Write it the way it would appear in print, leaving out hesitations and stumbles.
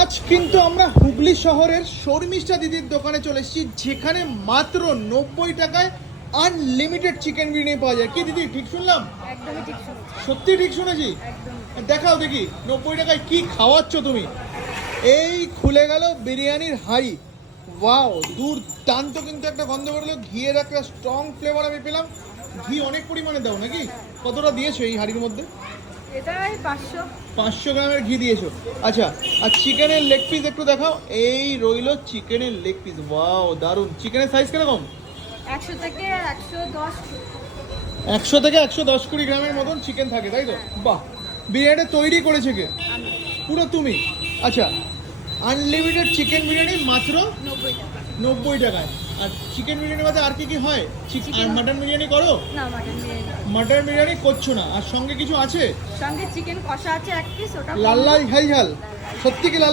আজ কিন্তু আমরা হুগলি শহরের শর্মিষ্ঠা দিদির দোকানে চলে এসেছি, যেখানে মাত্র 90 টাকায় আনলিমিটেড চিকেন বিরিয়ানি পাওয়া যায়। কি দিদি ঠিক শুনলাম? একদমই ঠিক শুনেছি। সত্যি ঠিক শুনেছি? একদম। দেখাও দেখি 90 টাকায় কি খাওয়াচ্ছ তুমি। এই খুলে গেল বিরিয়ানির হাঁড়ি। ওয়াও, দুর্দান্ত কিন্তু একটা গন্ধ বেরোলো, ঘিয়ের একটা স্ট্রং ফ্লেভার আমি পেলাম। ঘি অনেক পরিমাণে দাও নাকি? কতটা দিয়েছো এই হাঁড়ির মধ্যে? এটাই 500। 500 গ্রামের ঘি দিয়েছো। আচ্ছা, আর চিকেনের লেগ পিস একটু দেখাও। এই রইলো চিকেনের লেগ পিস। ওয়াও, দারুণ। চিকেনের সাইজ কিরকম? 100 থেকে 110। 100 থেকে 110-20 গ্রামের মতন চিকেন থাকে, তাই তো? বাহ, বিরিয়ানিটা তৈরি করেছে কে? আমি পুরো তুমি? আচ্ছা, আনলিমিটেড চিকেন বিরিয়ানি মাত্র 90 টাকা। 90 টাকায়। আর চিকেন বিরিয়ানি বাদে আর কি কি হয়? আর Chicken- মাটন বিরিয়ানি করো? না, মাটন বিরিয়ানি। মাটন বিরিয়ানি করছো না, আর সঙ্গে কিছু আছে? সঙ্গে চিকেন কষা আছে 1 পিস, ওটা লাল লাল ঝাল ঝাল? লাল লাল। সত্যি কি লাল